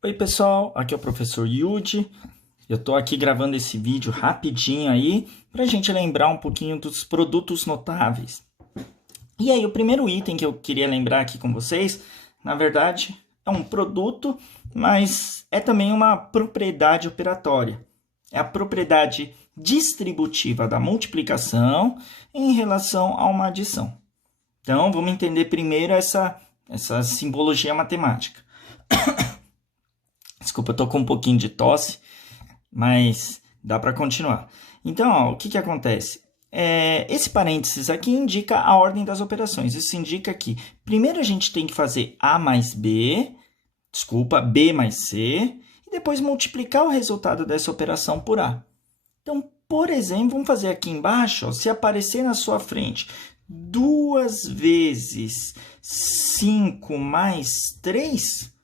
Oi pessoal, aqui é o professor Yudi. Eu estou aqui gravando esse vídeo rapidinho aí para a gente lembrar um pouquinho dos produtos notáveis. E aí, o primeiro item que eu queria lembrar aqui com vocês, na verdade, é um produto, mas é também uma propriedade operatória. É a propriedade distributiva da multiplicação em relação a uma adição. Então, vamos entender primeiro essa simbologia matemática. Desculpa, eu tô com um pouquinho de tosse, mas dá para continuar. Então, ó, o que acontece? Esse parênteses aqui indica a ordem das operações. Isso indica que primeiro a gente tem que fazer A mais B, B mais C, e depois multiplicar o resultado dessa operação por A. Então, por exemplo, vamos fazer aqui embaixo, ó, se aparecer na sua frente 2 vezes 5 mais 3...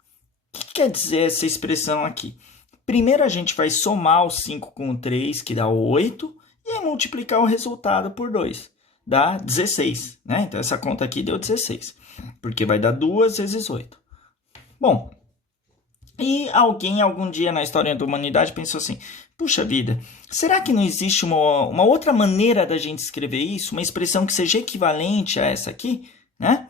O que quer dizer essa expressão aqui? Primeiro a gente vai somar o 5 com o 3, que dá 8, e multiplicar o resultado por 2, dá 16. Né? Então, essa conta aqui deu 16, porque vai dar 2 vezes 8. Bom, e alguém algum dia na história da humanidade pensou assim, puxa vida, será que não existe uma outra maneira da gente escrever isso? Uma expressão que seja equivalente a essa aqui? Né?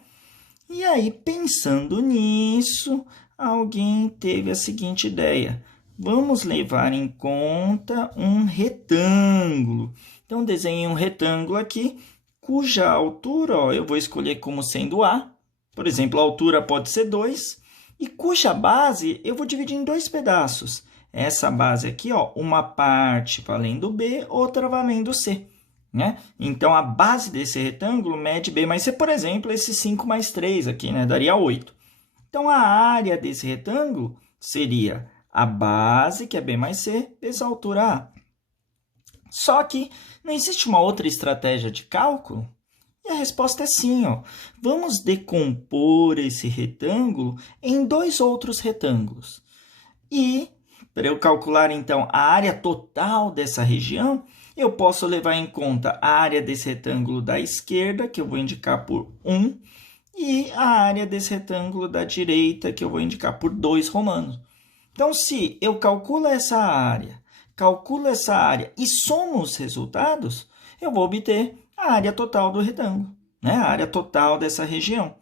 E aí, pensando nisso, alguém teve a seguinte ideia. Vamos levar em conta um retângulo. Então, desenhei um retângulo aqui, cuja altura, ó, eu vou escolher como sendo A. Por exemplo, a altura pode ser 2. E cuja base eu vou dividir em 2 pedaços. Essa base aqui, ó, uma parte valendo B, outra valendo C. Né? Então, a base desse retângulo mede B mais C, por exemplo, esse 5 mais 3 aqui, né? Daria 8. Então, a área desse retângulo seria a base, que é B mais C, vezes a altura A. Só que não existe uma outra estratégia de cálculo? E a resposta é sim. Ó. Vamos decompor esse retângulo em 2 outros retângulos. E, para eu calcular, então, a área total dessa região, eu posso levar em conta a área desse retângulo da esquerda, que eu vou indicar por 1, e a área desse retângulo da direita, que eu vou indicar por 2 romanos. Então, se eu calculo essa área e somo os resultados, eu vou obter a área total do retângulo, né? A área total dessa região.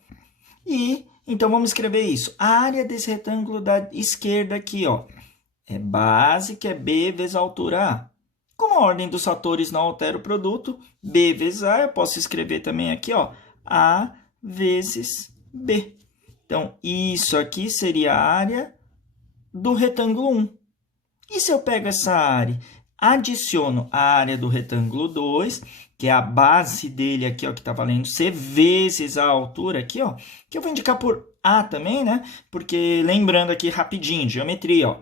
E, então, vamos escrever isso. A área desse retângulo da esquerda aqui, ó, é base, que é B vezes a altura A. Como a ordem dos fatores não altera o produto, B vezes A, eu posso escrever também aqui, ó, A vezes B. Então, isso aqui seria a área do retângulo 1. E se eu pego essa área, adiciono a área do retângulo 2, que é a base dele aqui, ó, que está valendo C, vezes a altura aqui, ó, que eu vou indicar por A também, né? Porque, lembrando aqui rapidinho, geometria, ó.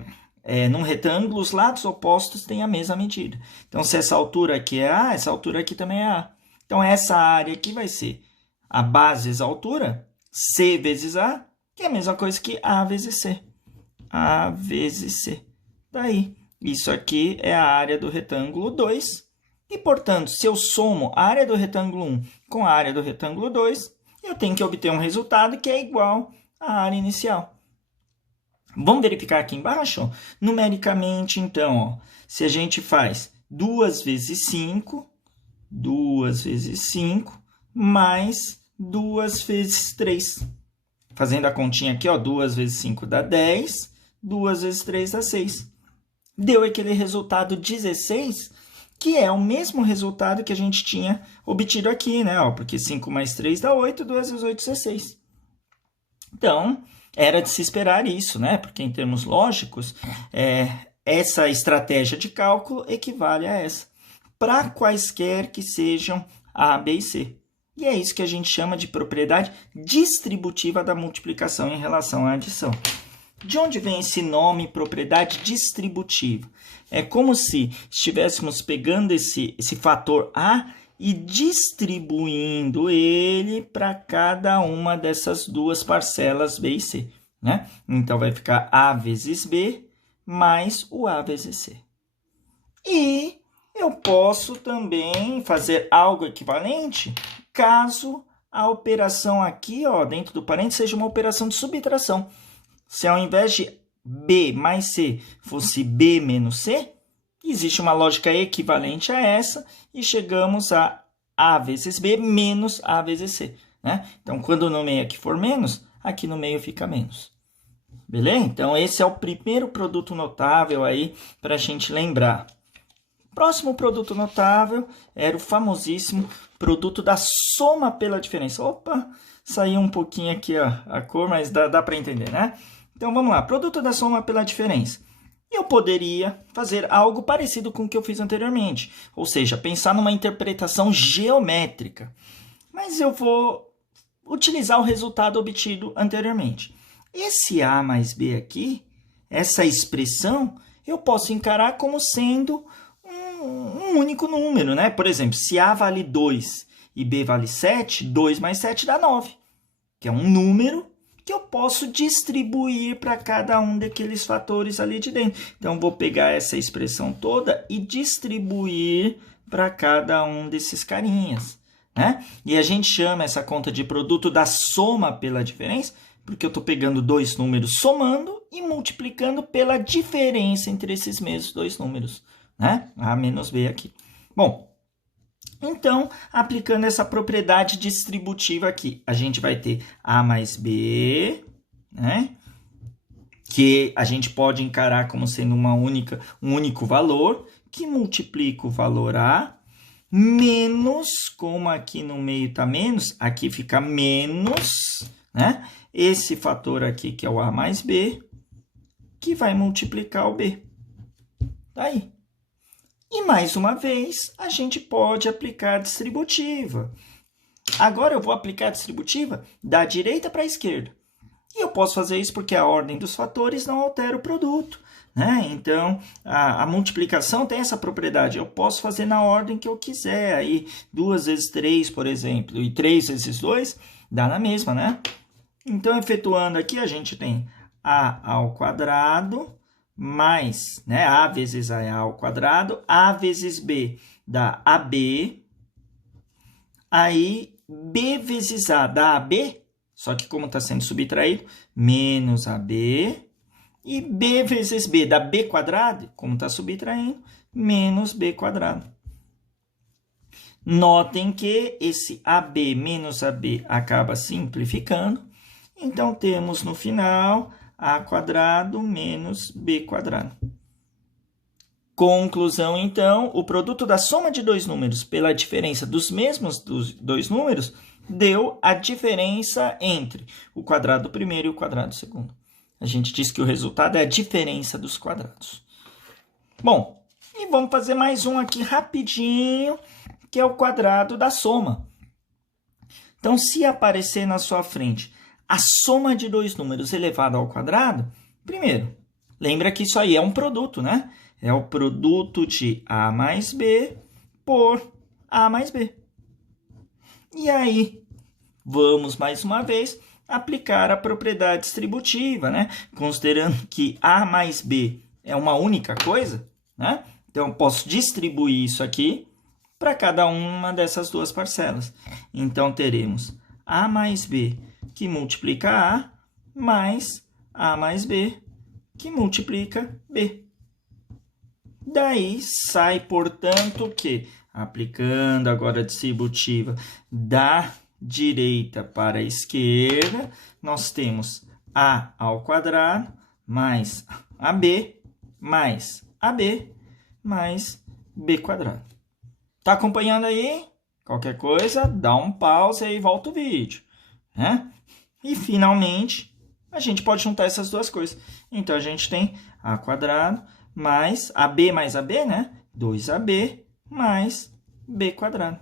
Num retângulo, os lados opostos têm a mesma medida. Então, se essa altura aqui é A, essa altura aqui também é A. Então, essa área aqui vai ser a base vezes a altura, C vezes A, que é a mesma coisa que A vezes C. A vezes C. Daí, isso aqui é a área do retângulo 2. E, portanto, se eu somo a área do retângulo 1 com a área do retângulo 2, eu tenho que obter um resultado que é igual à área inicial. Vamos verificar aqui embaixo? Numericamente, então, ó, se a gente faz 2 vezes 5, mais 2 vezes 3. Fazendo a continha aqui, ó, 2 vezes 5 dá 10, 2 vezes 3 dá 6. Deu aquele resultado 16, que é o mesmo resultado que a gente tinha obtido aqui, né? Ó, porque 5 mais 3 dá 8, 2 vezes 8, 16. Então, era de se esperar isso, né? Porque em termos lógicos, essa estratégia de cálculo equivale a essa, para quaisquer que sejam A, B e C. E é isso que a gente chama de propriedade distributiva da multiplicação em relação à adição. De onde vem esse nome propriedade distributiva? É como se estivéssemos pegando esse fator A e distribuindo ele para cada uma dessas 2 parcelas B e C. Né? Então, vai ficar A vezes B mais o A vezes C. E eu posso também fazer algo equivalente caso a operação aqui, ó, dentro do parênteses, seja uma operação de subtração. Se ao invés de B mais C fosse B menos C, existe uma lógica equivalente a essa e chegamos a A vezes B menos A vezes C, né? Então, quando no meio aqui for menos, aqui no meio fica menos. Beleza? Então, esse é o primeiro produto notável aí para a gente lembrar. Próximo produto notável era o famosíssimo produto da soma pela diferença. Opa, saiu um pouquinho aqui a cor, mas dá para entender, né? Então, vamos lá. Produto da soma pela diferença. Eu poderia fazer algo parecido com o que eu fiz anteriormente. Ou seja, pensar numa interpretação geométrica. Mas eu vou utilizar o resultado obtido anteriormente. Esse A mais B aqui, essa expressão, eu posso encarar como sendo um único número, né? Por exemplo, se A vale 2 e B vale 7, 2 mais 7 dá 9, que é um número que eu posso distribuir para cada um daqueles fatores ali de dentro. Então, vou pegar essa expressão toda e distribuir para cada um desses carinhas, né? E a gente chama essa conta de produto da soma pela diferença, porque eu estou pegando dois números somando e multiplicando pela diferença entre esses mesmos dois números, né? A menos B aqui. Bom, então, aplicando essa propriedade distributiva aqui, a gente vai ter A mais B, né? Que a gente pode encarar como sendo um único valor, que multiplica o valor A, menos, como aqui no meio está menos, aqui fica menos, né? Esse fator aqui, que é o A mais B, que vai multiplicar o B. Tá aí. E, mais uma vez, a gente pode aplicar a distributiva. Agora, eu vou aplicar a distributiva da direita para a esquerda. E eu posso fazer isso porque a ordem dos fatores não altera o produto, né? Então, a multiplicação tem essa propriedade. Eu posso fazer na ordem que eu quiser. Aí, 2 vezes 3, por exemplo, e 3 vezes 2, dá na mesma, né? Então, efetuando aqui, a gente tem A ao quadrado mais, né, A vezes A é A ao quadrado, A vezes B dá AB, aí B vezes A dá AB, só que como está sendo subtraído, menos AB, e B vezes B dá B quadrado, como está subtraindo, menos B quadrado. Notem que esse AB menos AB acaba simplificando, então temos no final A quadrado menos B quadrado. Conclusão, então, o produto da soma de dois números pela diferença dos mesmos dos dois números deu a diferença entre o quadrado do primeiro e o quadrado do segundo. A gente diz que o resultado é a diferença dos quadrados. Bom, e vamos fazer mais um aqui rapidinho, que é o quadrado da soma. Então, se aparecer na sua frente a soma de dois números elevado ao quadrado, primeiro, lembra que isso aí é um produto, né? É o produto de A mais B por A mais B. E aí, vamos mais uma vez aplicar a propriedade distributiva, né? Considerando que A mais B é uma única coisa, né? Então, eu posso distribuir isso aqui para cada uma dessas duas parcelas. Então, teremos A mais B que multiplica A, mais A mais B, que multiplica B. Daí sai, portanto, que, aplicando agora a distributiva da direita para a esquerda, nós temos A ao quadrado, mais AB, mais AB, mais B quadrado. Tá acompanhando aí? Qualquer coisa, dá um pause e volta o vídeo, né? E, finalmente, a gente pode juntar essas duas coisas. Então, a gente tem A quadrado mais AB, né? 2AB mais B quadrado.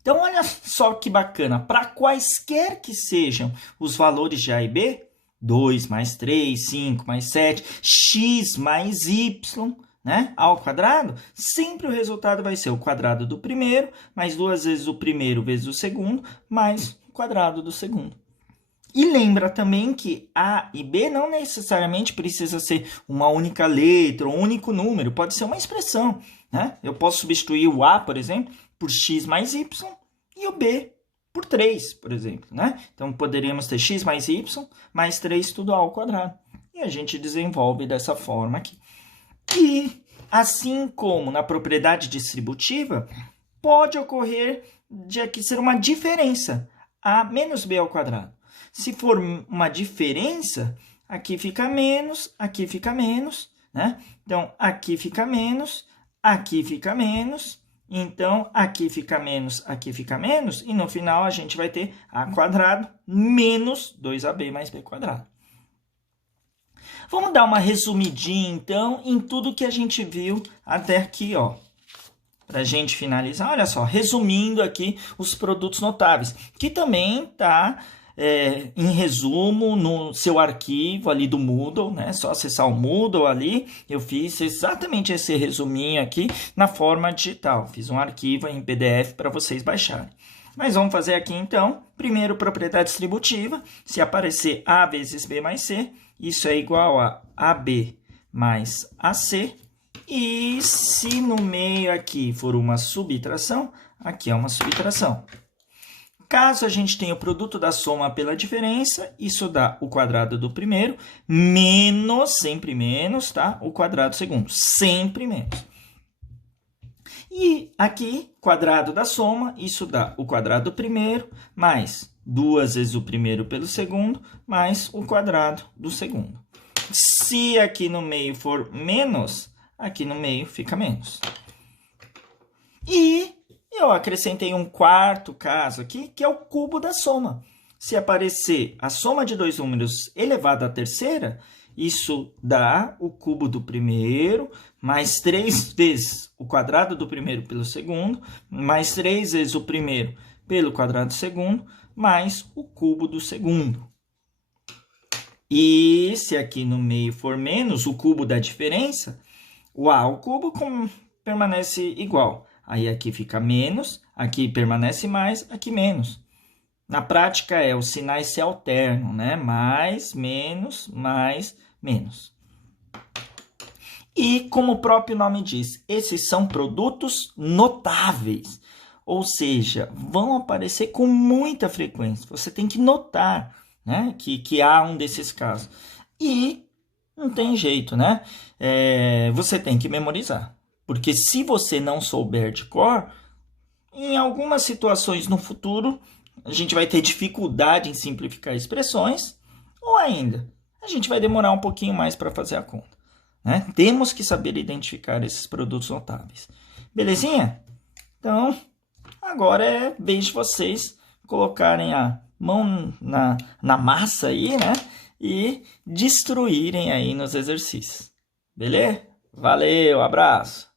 Então, olha só que bacana. Para quaisquer que sejam os valores de A e B, 2 mais 3, 5 mais 7, x mais y, né, ao quadrado, sempre o resultado vai ser o quadrado do primeiro, mais 2 vezes o primeiro vezes o segundo, mais quadrado do segundo. E lembra também que A e B não necessariamente precisa ser uma única letra, um único número, pode ser uma expressão, né? Eu posso substituir o A, por exemplo, por x mais y e o B por 3, por exemplo, né? Então, poderíamos ter x mais y mais 3 tudo ao quadrado. a gente desenvolve dessa forma aqui. E, assim como na propriedade distributiva, pode ocorrer de aqui ser uma diferença, a menos b ao quadrado. Se for uma diferença, aqui fica menos, né? Então, aqui fica menos, então, aqui fica menos, e no final a gente vai ter a quadrado menos 2ab mais b quadrado. Vamos dar uma resumidinha, então, em tudo que a gente viu até aqui, ó. Para a gente finalizar, olha só, resumindo aqui os produtos notáveis, que também está em resumo no seu arquivo ali do Moodle, né? Só acessar o Moodle ali, eu fiz exatamente esse resuminho aqui na forma digital. Fiz um arquivo em PDF para vocês baixarem. Mas vamos fazer aqui então, primeiro propriedade distributiva, se aparecer A vezes B mais C, isso é igual a AB mais AC, e se no meio aqui for uma subtração, aqui é uma subtração. Caso a gente tenha o produto da soma pela diferença, isso dá o quadrado do primeiro, menos, sempre menos, tá? O quadrado do segundo, sempre menos. E aqui, quadrado da soma, isso dá o quadrado do primeiro, mais 2 vezes o primeiro pelo segundo, mais o quadrado do segundo. Se aqui no meio for menos, aqui no meio fica menos. E eu acrescentei um quarto caso aqui, que é o cubo da soma. Se aparecer a soma de dois números elevado à terceira, isso dá o cubo do primeiro, mais 3 vezes o quadrado do primeiro pelo segundo, mais 3 vezes o primeiro pelo quadrado do segundo, mais o cubo do segundo. E se aqui no meio for menos o cubo da diferença, o a ao cubo permanece igual. Aí aqui fica menos, aqui permanece mais, aqui menos. Na prática, os sinais se alternam, né? Mais, menos, mais, menos. E como o próprio nome diz, esses são produtos notáveis. Ou seja, vão aparecer com muita frequência. Você tem que notar, né? que há um desses casos. E não tem jeito, né? Você tem que memorizar. Porque se você não souber de cor, em algumas situações no futuro, a gente vai ter dificuldade em simplificar expressões, ou ainda, a gente vai demorar um pouquinho mais para fazer a conta, né? Temos que saber identificar esses produtos notáveis. Belezinha? Então, agora é vez de vocês colocarem a mão na massa aí, né? E destruírem aí nos exercícios. Beleza? Valeu, abraço!